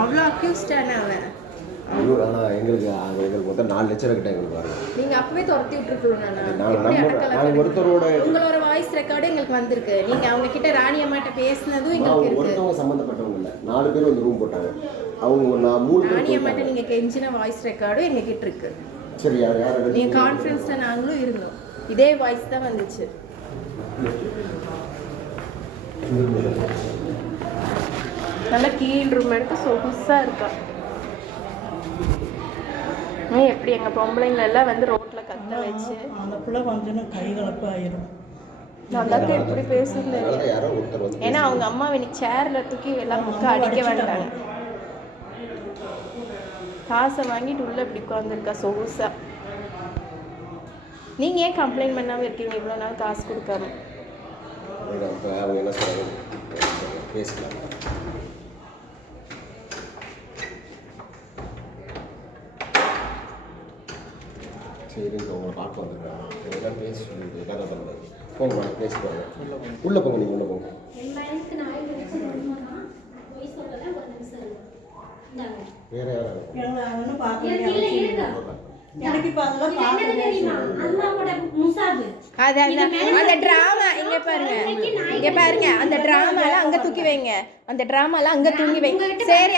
அவ்வளோ அக்யூஸ்டான அவன். ஆனால் எங்களுக்கு மொத்தம் 4 லட்சம் கிட்ட எங்களுக்கு வரும். நீங்கள் அப்பவே துரத்தி விட்டுருக்கணும். ஒருத்தரோட உங்களோட வாய்ஸ் ரெக்கார்டு எங்களுக்கு வந்திருக்கு. நீங்கள் அவங்க கிட்ட ராணி அம்மாட்ட பேசினதும் எங்களுக்கு இருக்கு. ஒருத்தவங்க சம்மந்தப்பட்டவங்க இல்லை, 4 பேர் வந்து ரூம் போட்டாங்க. அவங்க நான் 3 பேர் ராணி அம்மாட்ட நீங்கள் கெஞ்சின வாய்ஸ் ரெக்கார்டும் எங்கள் கிட்ட இருக்கு. சரி, யார் நீங்கள் கான்ஃபரன்ஸில் நாங்களும் இருந்தோம். இதே வாய்ஸ் தான் வந்துச்சு. நல்லா கீழ் ரூம் எடுத்து சொகுசாக இருக்கா. எப்படி எங்கள் பொம்பளைங்கள எல்லாம் வந்து ரோட்டில் கத்த வச்சு அந்த பிள்ளை கொஞ்சம் கை கலப்பு ஆயிரும். நல்லாக்கு எப்படி பேசுறது. ஏன்னா அவங்க அம்மாவை இன்னைக்கு சேரில் தூக்கி எல்லாம் முக்க அடிக்க வேண்டாங்க. காசை வாங்கிட்டு உள்ள இப்படி உட்காந்துருக்கா சொகுசா. நீங்கள் ஏன் கம்ப்ளைண்ட் பண்ணாமல் இருக்கீங்க இவ்வளோ நாள் காசு கொடுக்காம? அவங்க என்ன சொல்றாங்க பேசிக்கலாம். சரி, உங்களை பார்க்க வந்துருக்காங்க. எல்லாம் பேசி சொல்லிட்டு கதை பண்ணுறது. போங்க, பேசிக்குவாங்க. உள்ளே போங்க, நீங்கள் உள்ளே போங்க. வேற யாரும் எனக்கு இப்போ அதெல்லாம் அந்த டிராமா இங்க பாருங்க அந்த டிராமால அங்க தூக்கி வைங்க. அந்த டிராமால அங்க தூக்கி வைங்க. சரி,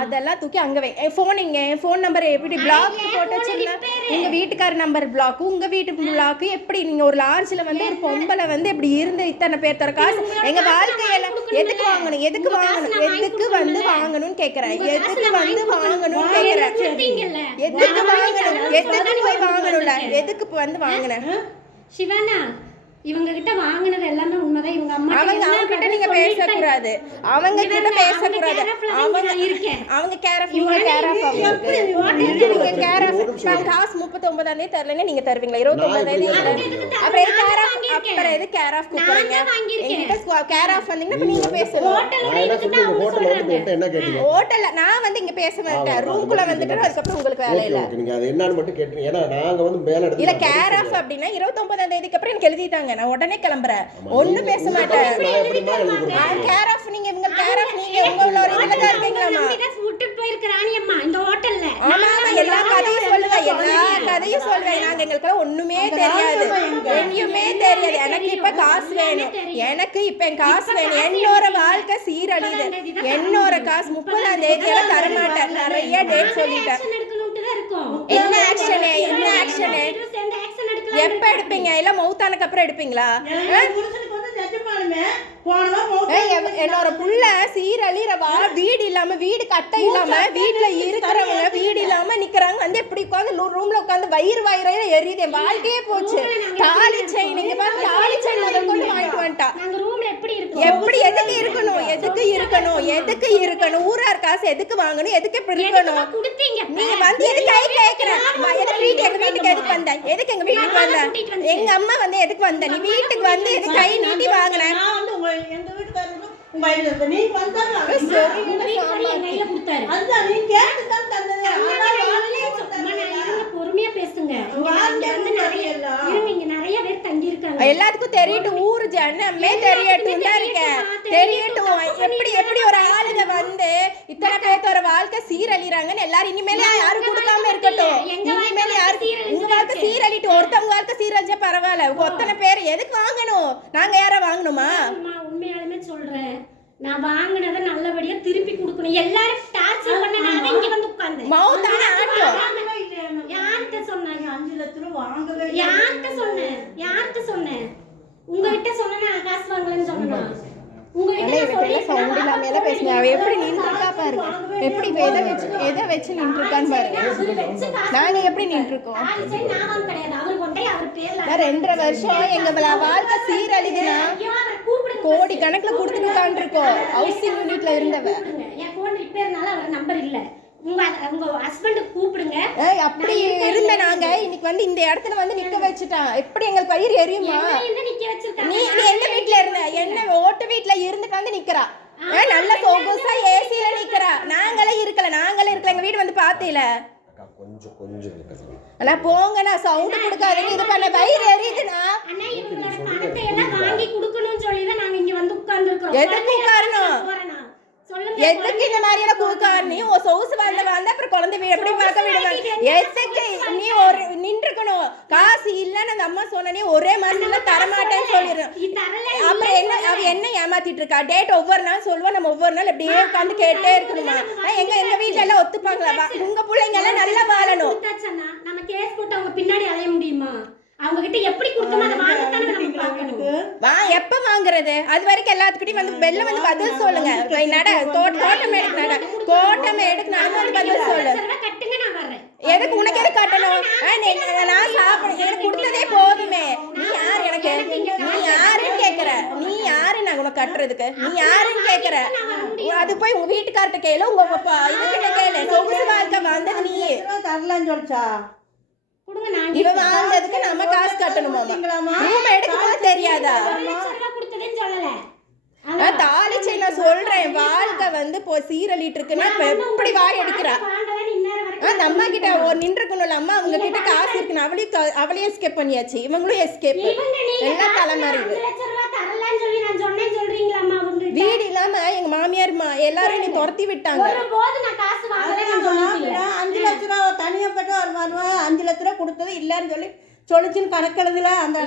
அதெல்லாம் தூக்கி அங்க வைங்க. ஃபோன் நம்பர் எப்படி பிளாக் போட்டு வச்சிருந்தா உங்க வீட்டுக்கார நம்பர் பிளாக், உங்க வீட்டு பிளாக் எப்படி? நீங்க ஒரு லார்ஜ்ல வந்து ஒரு பொம்பளை வந்து இப்படி இருந்து இத்தனை பேர் தர காசு எங்க வாழ்க்கையில எதுக்கு வாங்கணும்? எதுக்கு வந்து வாங்கணும்னு கேக்குறேன். எதுக்கு வந்து வாங்கணும்னு கேக்குறேன். எதுக்கு வாங்கணும்? எதுக்கு போய் வாங்கணும்ல? எதுக்கு வந்து வாங்கினேன்? சிவானா, இவங்க கிட்ட வாங்குனது எல்லாமே உண்மைதான். இவங்க அம்மா அவங்க கிட்ட நீங்க பேசக்கூடாது. அவங்க கிட்ட பேசக்கூடாது. அவங்க கேர் ஆஃப், இவங்க கேர் ஆஃப். நீங்க கேர் ஆஃப். நான் காசு 39ஆம் தேதி தரலன்னு நீங்க தருவீங்களா? 29ஆம் தேதி அப்புறம் எது கேர் ஆஃப்? அப்புறம் எது கேர் ஆஃப் கூப்பிடுறீங்க? என்கிட்ட கேர் ஆஃப் வந்தீங்கன்னா இப்ப நீங்க பேசணும். ஹோட்டல்ல நான் வந்து இங்க பேச மாட்டேன். ரூம்குள்ள வந்துட்டு அதுக்கப்புறம் உங்களுக்கு வேலை இல்ல. நீங்க அது என்னன்னு மட்டும் கேட்டீங்க. ஏன்னா நாங்க வந்து மேல எடுத்து இல்ல கேர் ஆஃப் அப்படின்னா 29ஆம் தேதிக்கு அப்புறம் எனக்கு எழுதிட்டாங்க. நான் உடனே கிளம்புறேன். ஒண்ணும் பேச மாட்டேன். கேர் ஆஃப் நீங்க இவங்க கேர் ஆஃப் நீங்க உங்க உள்ள ஒரு இதுல தான் இருக்கீங்களாமா? விட்டு போயிருக்க ராணி அம்மா இந்த ஹோட்டல்ல. ஆமா எல்லா கதையும் சொல்லுவேன். நாங்க எங்களுக்கு ஒண்ணுமே தெரியாது. ஒண்ணுமே தெரியாது. எனக்கு இப்ப காசு வேணும். என் காசு வேணும். என்னோட வாழ்க்கை சீரழியுது. என்னோட காசு 30ஆம் தேதி எல்லாம் தர மாட்டேன். நிறைய டேட் சொல்லிட்டேன். என்ன ஆக்ஷன் எப்ப எடுப்பீங்க? இல்ல மௌத்தானுக்கு அப்புறம் எடுப்பீங்களா? என்னோட புள்ள சீரழிற வீடு இல்லாம, வீடு கட்ட இல்லாம, வீட்டுல இருக்கிறவங்க வீடு இல்லாம நிக்கிறாங்க. வந்து எப்படி உட்காந்து ரூம்ல உட்காந்து வயிறு எரியுது. என் வாழ்க்கையே போச்சு. தாலி செயின் நீங்க பாருங்க, தாலி செயின் முதல் கொண்டு வாங்கிட்டு வந்துட்டா. எப்படி எதுக்கு இருக்கணும்? ஊரார் காசு எதுக்கு வாங்கணும்? எதுக்கு இப்படி இருக்கணும்? நீங்க வந்து எதுக்கு கை கேட்கிறேன்? எங்க வீட்டுக்கு எதுக்கு வந்த? எதுக்கு எங்க வீட்டுக்கு வந்த? எங்க அம்மா வந்து எதுக்கு வந்த? நீ வீட்டுக்கு வந்து எதுக்கு கை நீட்டி வாங்கின? எங்க வீட்டுக்காரங்க உங்க ஐடியா இருக்கு. நீங்க வந்தாங்க சரி உங்க வீட்டுக்காரங்க கையில கொடுத்தாரு. அதுதான் நீ கேட்டு தான் தந்தது. பொறுமையா பேசுங்க. இங்க நிறைய பேர் தங்கி இருக்காங்க. எல்லாத்துக்கும் தெரியட்டும். ஊர் ஜனமே தெரியட்டும் தான் இருக்கேன். தெரியட்டும் எப்படி ஒரு ஆளுங்க வந்து இத்தனை பேர்த்தோட வாழ்க்கை சீரழிறாங்கன்னு எல்லாரும் இனிமேலே யாரும் கொடுக்காம இருக்கட்டும். இனிமேலே யாரும் உங்க வாழ்க்கை சீரழிட்டு ஒருத்தவங்க வாழ்க்கை சீரழிச்சா பரவாயில்ல. ஒத்தனை பேர் எதுக்கு வாங்கணும்? நாங்க யார வாங்கணுமா? உண்மையாலுமே சொல்றேன். நான் வாங்குனத நல்லபடியா திருப்பி கொடுக்கணும். எல்லாரும் டார்ச்சர் பண்ணனால இங்க வந்து உட்கார்ந்தேன். மௌதான ஆட்டோ யார்கிட்ட சொன்னாங்க? 5 லட்சம் வாங்கவே யார்கிட்ட சொன்னேன்? உங்ககிட்ட சொன்னா காசு வாங்கலன்னு சொன்னா சவுண்ட் இல்லாம எல்லாம் பேசுங்க. அவ எப்படி நின்றுருக்கா பாருங்க. எப்படி எதை வச்சு நின்றுருக்கான்னு பாருங்க. நாங்க எப்படி நின்றுருக்கோம்? 2.5 வருஷம் எங்க வாழ்க்கை சீரழிதுன்னா கோடி கணக்குல கொடுத்துட்டு இருக்கோம். ஹவுசிங் யூனிட்ல இருந்தவ என் போன் ரிப்பேர்னால அவர் நம்பர் இல்ல. உங்க ஹஸ்பண்ட் கூப்பிடுங்க. அப்படி இருந்த நாங்க இன்னைக்கு வந்து இந்த இடத்துல வந்து நிக்க வச்சுட்டான். எப்படி எங்களுக்கு பயிர் எரியுமா? நீ எந்த வீட்டுல இருந்த? என்ன ஓட்டு வீட்டுல இருந்துட்டு வந்து நிக்கிறா. நல்ல சொகுசா ஏசில நிக்கிறா. நாங்களே இருக்கல. எங்க வீடு வந்து பாத்தீல அண்ணா போங்க. நான் சவுண்ட் கொடுக்காதீங்க. இது பண்ண பயிர் எரியுதுண்ணா. அண்ணா இவங்களோட பணத்தை எல்லாம் வாங்கி கொடுக்கணும்னு சொல்லி தான் நாங்க இங்க வந்து எதுக்கு உட்காரணும்? போறேனா? சொல்லுங்க. எதுக்கு இந்த மாதிரியான கூக்காரணி உன் சொகுசு வாழ்ல வந்து அப்புறம் குழந்தை எப்படி பார்க்க விடுவாங்க? எதுக்கு நீ ஒரு நின்றுக்கணும்? காசு இல்லன்னு அந்த அம்மா சொன்னனே ஒரே மாசத்துல தரமாட்டேன்னு சொல்லிடுறோம். அப்புறம் என்ன அவ என்ன ஏமாத்திட்டு இருக்கா? டேட் ஒவ்வொரு நாள் சொல்லுவா, நம்ம ஒவ்வொரு நாள் அப்படியே உட்காந்து கேட்டே இருக்கணுமா? எங்க வீட்டுல எல்லாம் ஒத்துப்பாங்களா? உங்க பிள்ளைங்க எல்லாம் நல்லா வாழணும். நம்ம கேஸ் போட்டு அவங்க பின்னாடி அலைய முடியுமா? அவங்க கிட்ட எப்படி கொடுத்தோமோ அதை வாங்கத்தானே நம்ம பார்க்கணும். எப்ப வாங்குறது? அது வரைக்கும் எல்லாத்துக்கிட்டையும் வந்து வெளில வந்து பதில் சொல்லுங்க. நட கோட்டம் எடுக்கு நான் வந்து பதில் சொல்லு. கட்டுங்க, நான் வர்றேன். எதுக்கு உனக்கு எது கட்டணும்? நான் சாப்பிட எனக்கு கொடுத்ததே போதுமே. நீ யாரு எனக்கு? நீ யாருன்னு கேக்குற? நீ யாரு நான் உனக்கு கட்டுறதுக்கு? நீ யாருன்னு கேக்குற? அது போய் உங்க வீட்டுக்கார்ட்ட கேளு, உங்க இதுகிட்ட கேளு. சொகுசு வாழ்க்கை வந்தது நீ தரலான்னு சொல்லிச்சா? இவ வாழ்ந்ததுக்கு நம்ம காசு கட்டணுமாமா? ரூம் எடுக்கும்போது தெரியாதா? தாலி செயின் நான் சொல்றேன். வாழ்க்கை வந்து சீரழிட்டு இருக்குன்னா எப்படி வாய் எடுக்கிறா? அந்த அம்மா கிட்ட நின்றுக்கணும்ல. அம்மா அவங்க கிட்ட காசு இருக்குன்னு அவளையும் எஸ்கேப் பண்ணியாச்சு, இவங்களும் எஸ்கேப். எல்லாம் தலைமாறிது. வீடு இல்லாம எங்க மாமியார் எல்லாரும் நீ துரத்தி விட்டாங்க. 5 லட்ச ரூபா தனியாப்பட்ட ஒரு வருவாய் 5 லட்ச ரூபா கொடுத்தது இல்லன்னு சொல்லி சொல்லிச்சுன்னு கணக்கெழுதுல அந்த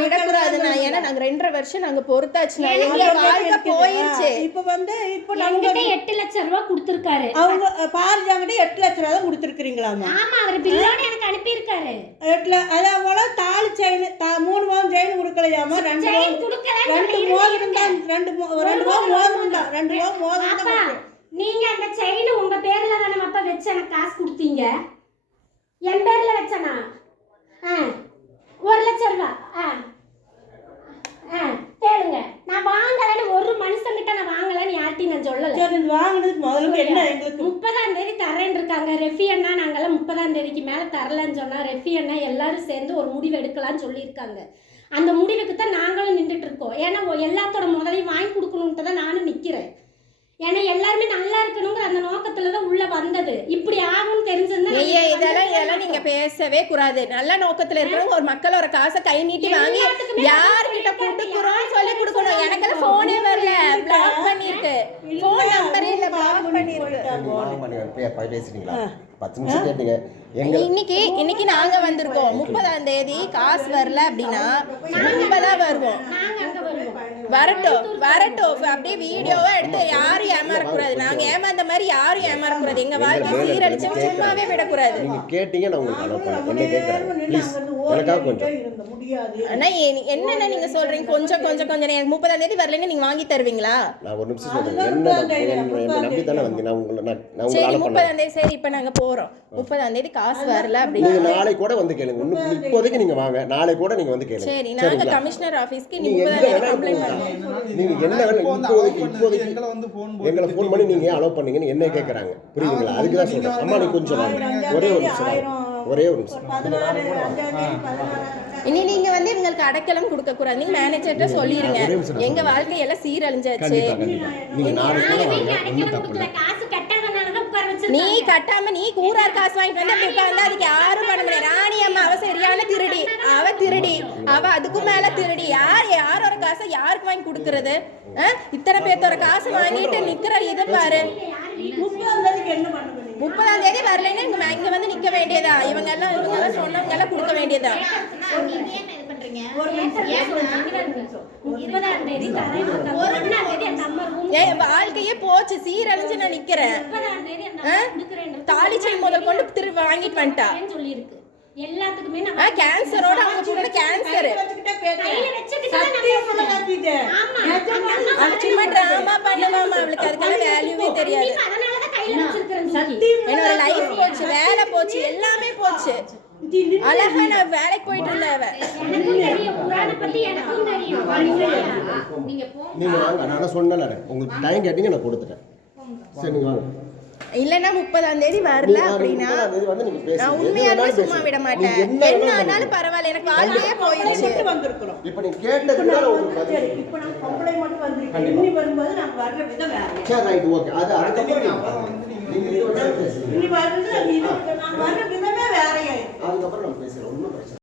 விடக்கூடாது. ஏன்னா நாங்க 2.5 வருஷம் நாங்க பொறுத்தாச்சுனா எங்க வாழ்க்கை போயிருச்சு. இப்ப வந்து இப்ப நம்ம 8 லட்சம் ரூபாய் கொடுத்திருக்காரு. அவங்க பாரிஜாங்கிட்ட 8 லட்சம் ரூபாய் தான் கொடுத்திருக்கீங்களாமா? ஆமா, அவர் பில்லோட எனக்கு அனுப்பி இருக்காரு. 8 அதே போல தாலி செயின் 3 பவுன் செயின் கொடுக்கலையாமா? 2 மோதிரம் தான் 2 பவுன் மோதிரம் தான் 2 பவுன் மோதிரம் தான். நீங்க அந்த செயின் உங்க பேர்ல தானே அப்ப வச்சு எனக்கு காசு கொடுத்தீங்க. என் பேர்ல வச்சனா 1 லட்சம் ரூபாய் கேளுங்க. நான் வாங்கலன்னு ஒரு மனுஷங்கிட்ட நான் வாங்கலன்னு யார்ட்டையும் நான் சொல்லல. சரி, வாங்குனதுக்கு முதல்ல என்ன எங்களுக்கு 30ஆம் தேதி தரேன்னு இருக்காங்க. ரெஃபி அண்ணா நாங்கெல்லாம் 30ஆம் தேதிக்கு மேல தரலன்னு சொன்னா ரெஃபி அண்ணா எல்லாரும் சேர்ந்து ஒரு முடிவு எடுக்கலாம்னு சொல்லியிருக்காங்க. அந்த முடிவுக்கு தான் நாங்களும் நின்றுட்டு இருக்கோம். ஏன்னா எல்லாத்தோட முதலையும் வாங்கி கொடுக்கணுன்ட்டு தான் நானும் நிக்கிறேன். ஏன்னா எல்லாருமே நல்லா இருக்கணுங்கிற அந்த நோக்கத்துல தான் உள்ள வந்தது. இப்படி ஆகும்னு தெரிஞ்சிருந்தா இதெல்லாம் நீங்க பேசவே கூடாது. நல்ல நோக்கத்துல இருக்கிறவங்க ஒரு மக்களோட காசை கை நீட்டி வாங்கி யார்கிட்ட கொடுக்குறோம்னு சொல்லி கொடுக்கணும். எனக்கெல்லாம் போனே வரல, பிளாக் பண்ணிருக்கு. போன் நம்பரே இல்ல, பிளாக் பண்ணிருக்கு. பேசிட்டீங்களா? 10 நிமிஷம் கேட்டீங்க. இன்னைக்கு நாங்க வந்திருக்கோம். 30ஆம் தேதி காசு வரல அப்படின்னா நம்ம தான் வருவோம். வரட்டும் அப்படியே வீடியோவா எடுத்து யாரும் ஏமாறக்கூடாது. நாங்க ஏமாந்த மாதிரி யாரும் ஏமாறக்கூடாது. எங்க வாழ்க்கை சீரழிச்சு சும்மாவே விடக்கூடாது. நீங்க கேட்டீங்க, நான் உங்களுக்கு அனுப்புறேன். என்ன கேக்குறேன் ப்ளீஸ் எனக்காக கொஞ்சம். அண்ணா என்னென்ன நீங்க சொல்றீங்க? கொஞ்சம் 30ஆம் தேதி வரலன்னு நீங்க வாங்கி தருவீங்களா? நான் ஒரு நிமிஷம் சொல்றேன். என்ன நம்பி தானே வந்து நான் உங்களை சரி 30ஆம் தேதி சரி இப்ப நாங்க போறோம். 30ஆம் தேதி காசு வரல அப்படின்னு நீங்க நாளை கூட வந்து கேளுங்க. இப்போதைக்கு நீங்க வாங்க, நாளை கூட நீங்க வந்து கேளுங்க. சரி, நாங்க கமிஷனர் ஆபீஸ்க்கு 30ஆம் தேதி கம்ப்ளைன்ட் பண்ணுவோம். நீங்க என்ன இப்போதைக்கு எங்களை ஃபோன் பண்ணி நீங்க அலோவ் பண்ணீங்கன்னு என்ன கேக்குறாங்க, புரியுதுங்களா? அதுக்கு தான் சொல்றேன். அம்மா நீ கொஞ்சம் ஒரே ஒரு நிமிஷம் இனி நீங்க வந்து இவங்களுக்கு அடைக்கலம் கொடுக்க கூடாது. நீங்க மேனேஜர்ட்ட சொல்லிருங்க, எங்க வாழ்க்கையெல்லாம் சீரழிஞ்சாச்சு. நீங்க நாளை கூட வாங்க, ஒன்றும் தப்பு இல்லை. நீ கட்டாம நீ கூறார் காசு வாங்கிட்டு வந்து அப்படி உட்கார்ந்து அதுக்கு யாரும் பண்ண முடியாது. ராணி அம்மா அவ சரியான திருடி, அவ அதுக்கும் மேல திருடி. யாரோட காசை யாருக்கு வாங்கி கொடுக்கறது? இத்தனை பேர்த்தோட காசு வாங்கிட்டு நிக்கிற இதை பாரு. 30ஆம் தேதி வரலைன்னா இங்க வந்து நிக்க வேண்டியதா? இவங்க எல்லாம் சொன்னவங்க எல்லாம் கொடுக்க வேண்டியதா? 20ஆம் தேதி தரேன். 1ஆம் தேதி அந்த அம்மா ரூம் என் வாழ்க்கையே போச்சு, சீரழிஞ்சு நான் நிக்கிறேன். 30ஆம் தேதி அந்த குடுக்குறேன். தாலி செயின் முதல் கொண்டு திருப்பி வாங்கிட்டு வந்துட்டா. சொல்லி இருக்கு எல்லாத்துக்குமே. நான் கேன்சரோட அவங்க கூட கேன்சர் சும்மா டிராமா பண்ணுவாமா? அவளுக்கு அதுக்கெல்லாம் வேல்யூவே தெரியாது. என்னோட லைஃப் போச்சு, வேலை போச்சு, எல்லாமே போச்சு. அழகா நான் வேலைக்கு போயிட்டு இருந்தேன். நீங்க வாங்க, நான் சொன்னல உங்களுக்கு டைம் கேட்டீங்க, நான் கொடுத்துட்டேன். சரி நீங்க வாங்க. இல்லன்னா 30ஆம் தேதி வரல அப்படின்னா நான் உண்மையாலுமே சும்மா விட மாட்டேன். என்ன ஆனாலும் பரவாயில்ல, எனக்கு வாழ்க்கையே போயிடுச்சு. இப்போ நீங்க கேட்டதுனால உங்களுக்கு பதில். இப்போ நான் கம்ப்ளைன்ட் மட்டும் வந்திருக்கேன். இன்னி வரும்போது நான் வர்ற விதம் வேற. சரி ரைட் ஓகே. அது அதுக்கப்புறம் நீங்க இன்னி வருது, நான் வர்ற விதமே வேறையா. அதுக்கப்புறம் நம்ம பேசலாம். ஒன்றும் பிரச்சனை